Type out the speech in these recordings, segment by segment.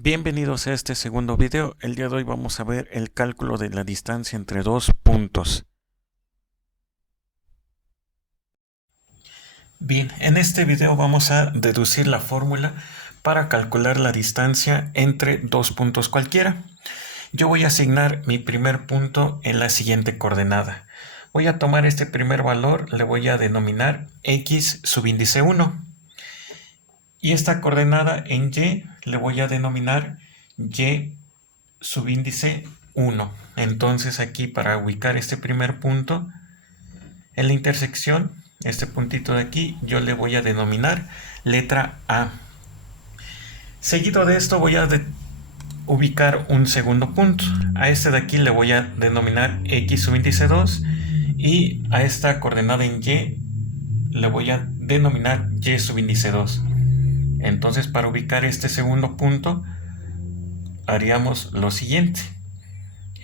Bienvenidos a este segundo video. El día de hoy vamos a ver el cálculo de la distancia entre dos puntos. Bien, en este video vamos a deducir la fórmula para calcular la distancia entre dos puntos cualquiera. Yo voy a asignar mi primer punto en la siguiente coordenada. Voy a tomar este primer valor, le voy a denominar x subíndice 1. Y esta coordenada en y le voy a denominar y subíndice 1. Entonces aquí para ubicar este primer punto en la intersección, este puntito de aquí, yo le voy a denominar letra A. Seguido de esto voy a ubicar un segundo punto. A este de aquí le voy a denominar x subíndice 2 y a esta coordenada en y le voy a denominar y subíndice 2. Entonces para ubicar este segundo punto haríamos lo siguiente.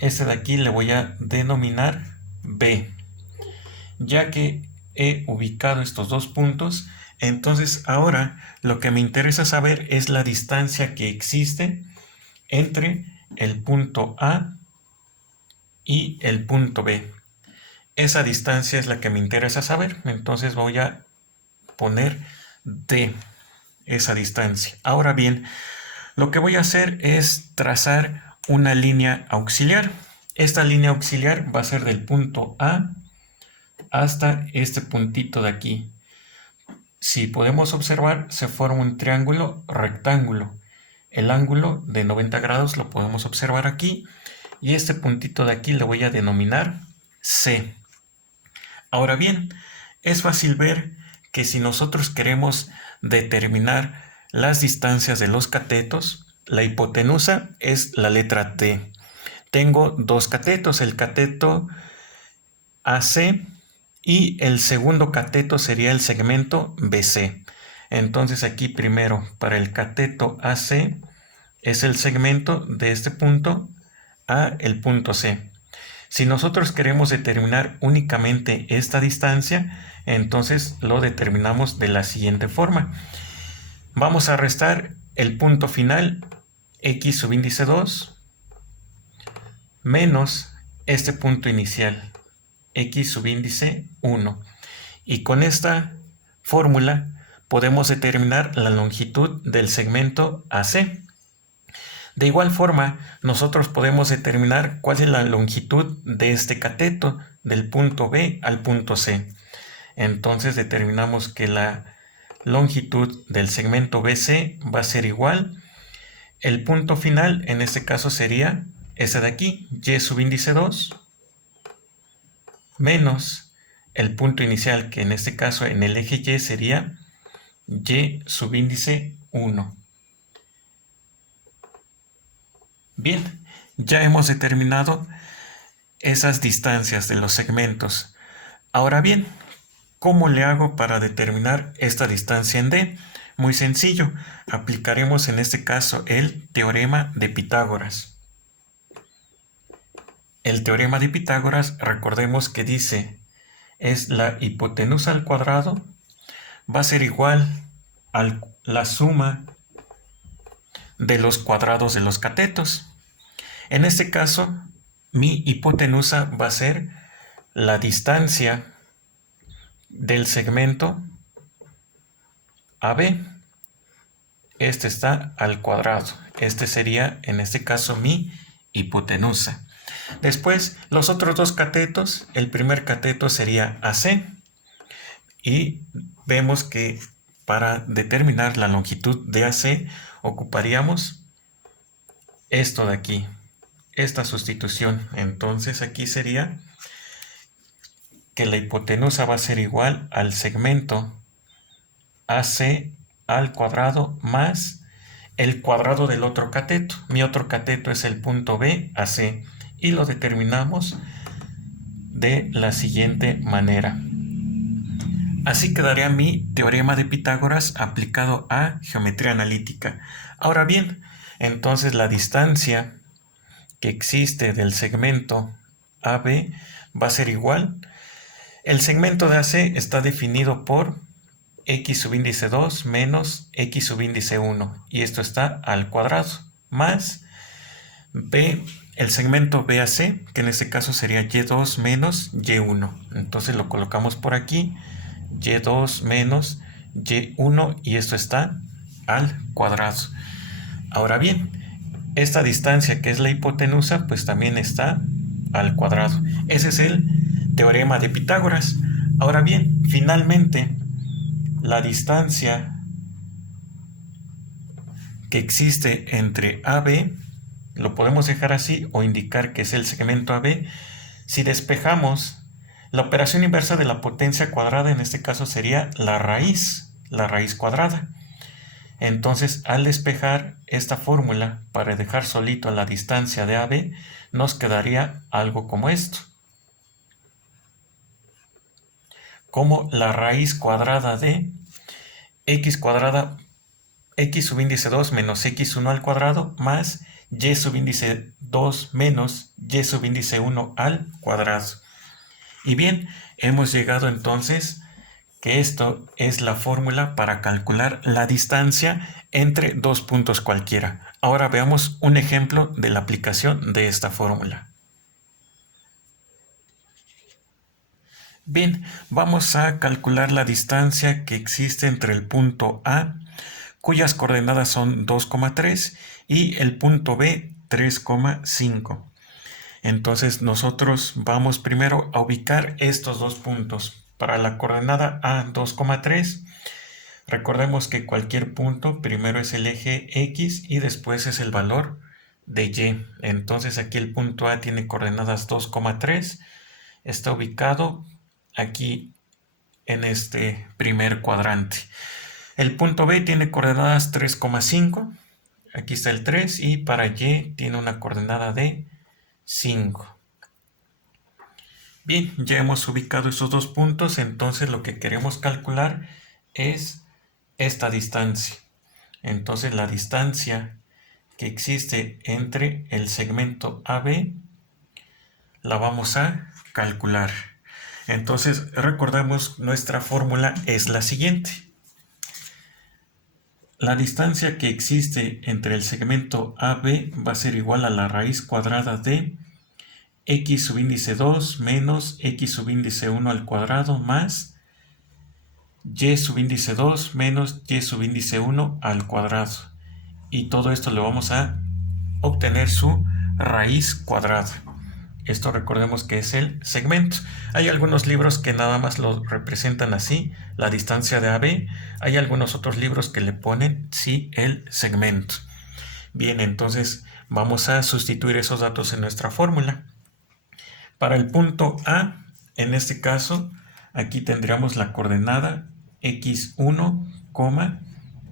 Este de aquí le voy a denominar B. Ya que he ubicado estos dos puntos, entonces ahora lo que me interesa saber es la distancia que existe entre el punto A y el punto B. Esa distancia es la que me interesa saber, entonces voy a poner D, esa distancia. Ahora bien, lo que voy a hacer es trazar una línea auxiliar. Esta línea auxiliar va a ser del punto A hasta este puntito de aquí. Si podemos observar, se forma un triángulo rectángulo. El ángulo de 90 grados lo podemos observar aquí y este puntito de aquí le voy a denominar C. Ahora bien, es fácil ver que si nosotros queremos determinar las distancias de los catetos, la hipotenusa es la letra T. Tengo dos catetos, el cateto AC y el segundo cateto sería el segmento BC. Entonces aquí primero para el cateto AC es el segmento de este punto a el punto C. Si nosotros queremos determinar únicamente esta distancia, entonces lo determinamos de la siguiente forma. Vamos a restar el punto final x subíndice 2 menos este punto inicial x subíndice 1. Y con esta fórmula podemos determinar la longitud del segmento AC. De igual forma, nosotros podemos determinar cuál es la longitud de este cateto del punto B al punto C. Entonces determinamos que la longitud del segmento BC va a ser igual. El punto final en este caso sería ese de aquí, y subíndice 2, menos el punto inicial, que en este caso en el eje Y sería y subíndice 1. Bien, ya hemos determinado esas distancias de los segmentos. Ahora bien, ¿cómo le hago para determinar esta distancia en D? Muy sencillo, aplicaremos en este caso el teorema de Pitágoras. El teorema de Pitágoras, recordemos que dice, es la hipotenusa al cuadrado, va a ser igual a la suma de los cuadrados de los catetos. En este caso, mi hipotenusa va a ser la distancia del segmento AB. Este está al cuadrado. Este sería, en este caso, mi hipotenusa. Después, los otros dos catetos, el primer cateto sería AC. Y vemos que para determinar la longitud de AC ocuparíamos esto de aquí, esta sustitución. Entonces aquí sería que la hipotenusa va a ser igual al segmento AC al cuadrado más el cuadrado del otro cateto. Mi otro cateto es el punto B, AC, y lo determinamos de la siguiente manera. Así quedaría mi teorema de Pitágoras aplicado a geometría analítica. Ahora bien, entonces la distancia que existe del segmento AB va a ser igual. El segmento de AC está definido por x subíndice 2 menos x subíndice 1 y esto está al cuadrado. más B, el segmento BAC, que en este caso sería Y2 menos Y1. Entonces lo colocamos por aquí, Y2 menos Y1, y esto está al cuadrado. Ahora bien, esta distancia que es la hipotenusa, pues también está al cuadrado. Ese es el teorema de Pitágoras. Ahora bien, finalmente, la distancia que existe entre AB, lo podemos dejar así o indicar que es el segmento AB. Si despejamos, la operación inversa de la potencia cuadrada en este caso sería la raíz cuadrada. Entonces, al despejar esta fórmula para dejar solito la distancia de AB, nos quedaría algo como esto. Como la raíz cuadrada de x cuadrada, x subíndice 2 menos x1 al cuadrado, más y subíndice 2 menos y subíndice 1 al cuadrado. Y bien, hemos llegado entonces que esto es la fórmula para calcular la distancia entre dos puntos cualquiera. Ahora veamos un ejemplo de la aplicación de esta fórmula. Bien, vamos a calcular la distancia que existe entre el punto A, cuyas coordenadas son 2,3, y el punto B, 3,5. Entonces nosotros vamos primero a ubicar estos dos puntos. Para la coordenada A, 2,3, recordemos que cualquier punto primero es el eje X y después es el valor de Y. Entonces aquí el punto A tiene coordenadas 2,3, está ubicado aquí en este primer cuadrante. El punto B tiene coordenadas 3,5, aquí está el 3, y para Y tiene una coordenada de 5. Bien, ya hemos ubicado esos dos puntos, entonces lo que queremos calcular es esta distancia. Entonces la distancia que existe entre el segmento AB la vamos a calcular. Entonces recordamos, nuestra fórmula es la siguiente. La distancia que existe entre el segmento AB va a ser igual a la raíz cuadrada de x subíndice 2 menos x subíndice 1 al cuadrado más y subíndice 2 menos y subíndice 1 al cuadrado. Y todo esto le vamos a obtener su raíz cuadrada. Esto recordemos que es el segmento. Hay algunos libros que nada más lo representan así, la distancia de AB. Hay algunos otros libros que le ponen sí el segmento. Bien, entonces vamos a sustituir esos datos en nuestra fórmula. Para el punto A, en este caso, aquí tendríamos la coordenada x1,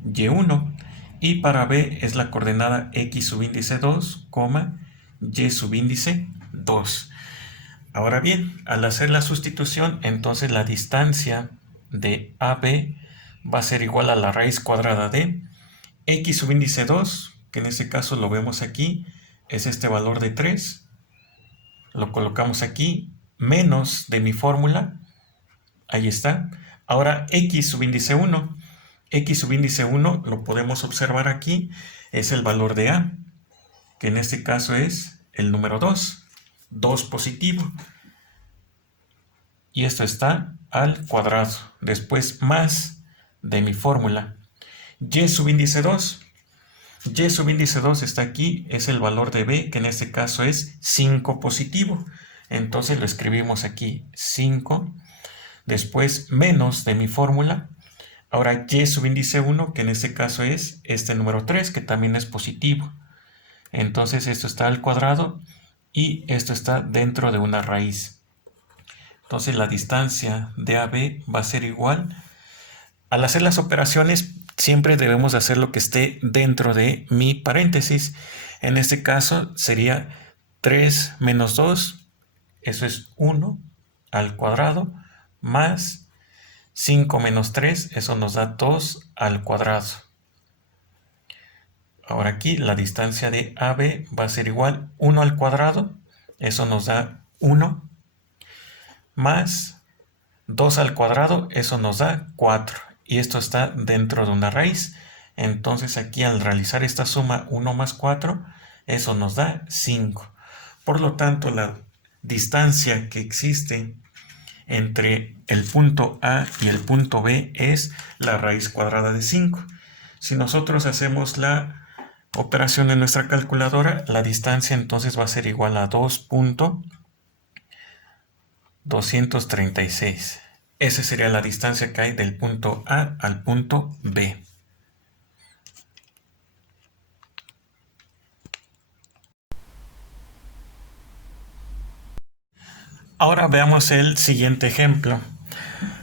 y1. Y para B es la coordenada x subíndice 2, y subíndice 2. Ahora bien, al hacer la sustitución, entonces la distancia de AB va a ser igual a la raíz cuadrada de x subíndice 2, que en este caso lo vemos aquí, es este valor de 3. Lo colocamos aquí, menos de mi fórmula, ahí está. Ahora x subíndice 1. X subíndice 1 lo podemos observar aquí, es el valor de A, que en este caso es el número 2, 2 positivo. Y esto está al cuadrado. Después más de mi fórmula. Y subíndice 2. Y subíndice 2 está aquí, es el valor de B, que en este caso es 5 positivo. Entonces lo escribimos aquí 5. Después menos de mi fórmula. Ahora y subíndice 1, que en este caso es este número 3, que también es positivo. Entonces esto está al cuadrado y esto está dentro de una raíz. Entonces la distancia de AB va a ser igual. Al hacer las operaciones siempre debemos hacer lo que esté dentro de mi paréntesis. En este caso sería 3 menos 2, eso es 1 al cuadrado, más 5 menos 3, eso nos da 2 al cuadrado. Ahora aquí la distancia de AB va a ser igual 1 al cuadrado, eso nos da 1, más 2 al cuadrado, eso nos da 4. Y esto está dentro de una raíz. Entonces aquí al realizar esta suma 1 más 4, eso nos da 5. Por lo tanto, la distancia que existe entre el punto A y el punto B es la raíz cuadrada de 5. Si nosotros hacemos la operación en nuestra calculadora, la distancia entonces va a ser igual a 2.236. Esa sería la distancia que hay del punto A al punto B. Ahora veamos el siguiente ejemplo.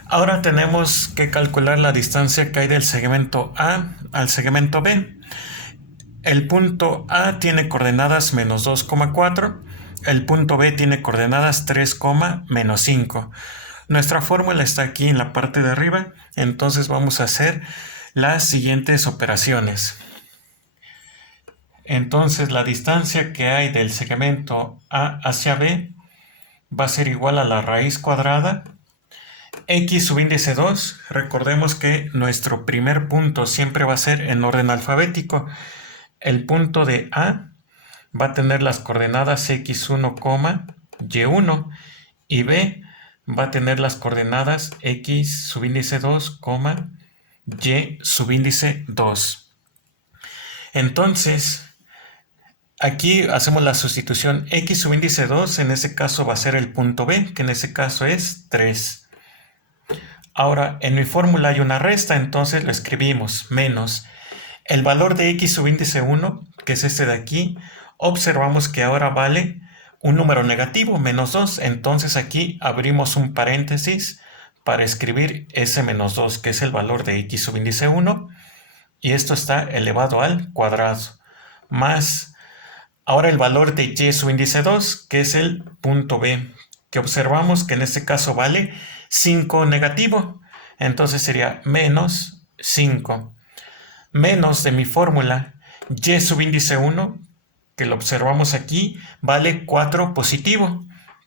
Ahora tenemos que calcular la distancia que hay del segmento A al segmento B. El punto A tiene coordenadas menos 2,4. El punto B tiene coordenadas 3, menos 5. Nuestra fórmula está aquí en la parte de arriba. Entonces vamos a hacer las siguientes operaciones. Entonces la distancia que hay del segmento A hacia B va a ser igual a la raíz cuadrada x subíndice 2. Recordemos que nuestro primer punto siempre va a ser en orden alfabético. El punto de A va a tener las coordenadas x1, y1, y B va a tener las coordenadas x subíndice 2, y subíndice 2. Entonces, aquí hacemos la sustitución. X subíndice 2 en este caso va a ser el punto B, que en este caso es 3. Ahora, en mi fórmula hay una resta, entonces lo escribimos, menos el valor de x subíndice 1, que es este de aquí. Observamos que ahora vale un número negativo, menos 2. Entonces aquí abrimos un paréntesis para escribir ese menos 2, que es el valor de x subíndice 1. Y esto está elevado al cuadrado. Más ahora el valor de y subíndice 2, que es el punto B, que observamos que en este caso vale 5 negativo. Entonces sería menos 5. Menos de mi fórmula y subíndice 1, que lo observamos aquí, vale 4 positivo.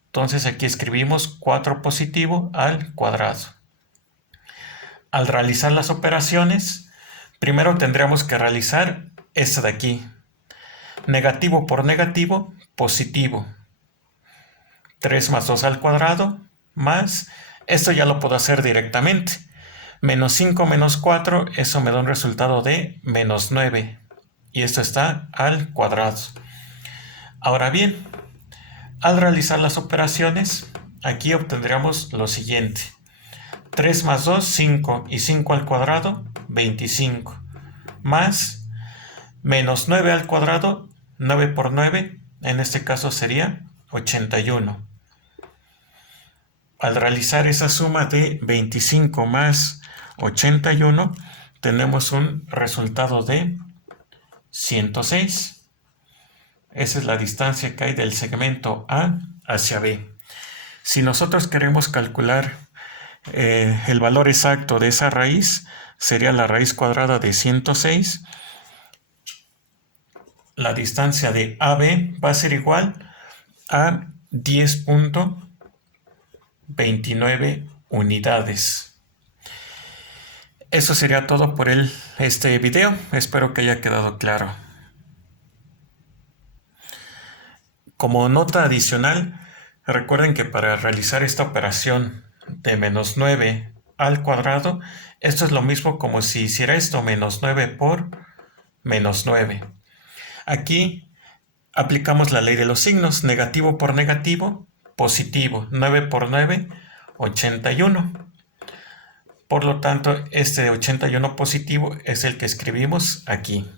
Entonces aquí escribimos 4 positivo al cuadrado. Al realizar las operaciones, primero tendríamos que realizar esta de aquí. Negativo por negativo, positivo. 3 más 2 al cuadrado, más, esto ya lo puedo hacer directamente. Menos 5 menos 4, eso me da un resultado de menos 9. Y esto está al cuadrado. Ahora bien, al realizar las operaciones, aquí obtendríamos lo siguiente. 3 más 2, 5, y 5 al cuadrado, 25. Más menos 9 al cuadrado, 9 por 9, en este caso sería 81. Al realizar esa suma de 25 más 81, tenemos un resultado de 106. Esa es la distancia que hay del segmento A hacia B. Si nosotros queremos calcular el valor exacto de esa raíz, sería la raíz cuadrada de 106. La distancia de AB va a ser igual a 10.29 unidades. Eso sería todo por este video. Espero que haya quedado claro. Como nota adicional, recuerden que para realizar esta operación de menos 9 al cuadrado, esto es lo mismo como si hiciera esto, menos 9 por menos 9. Aquí aplicamos la ley de los signos, negativo por negativo, positivo, 9 por 9, 81. Por lo tanto, este 81 positivo es el que escribimos aquí.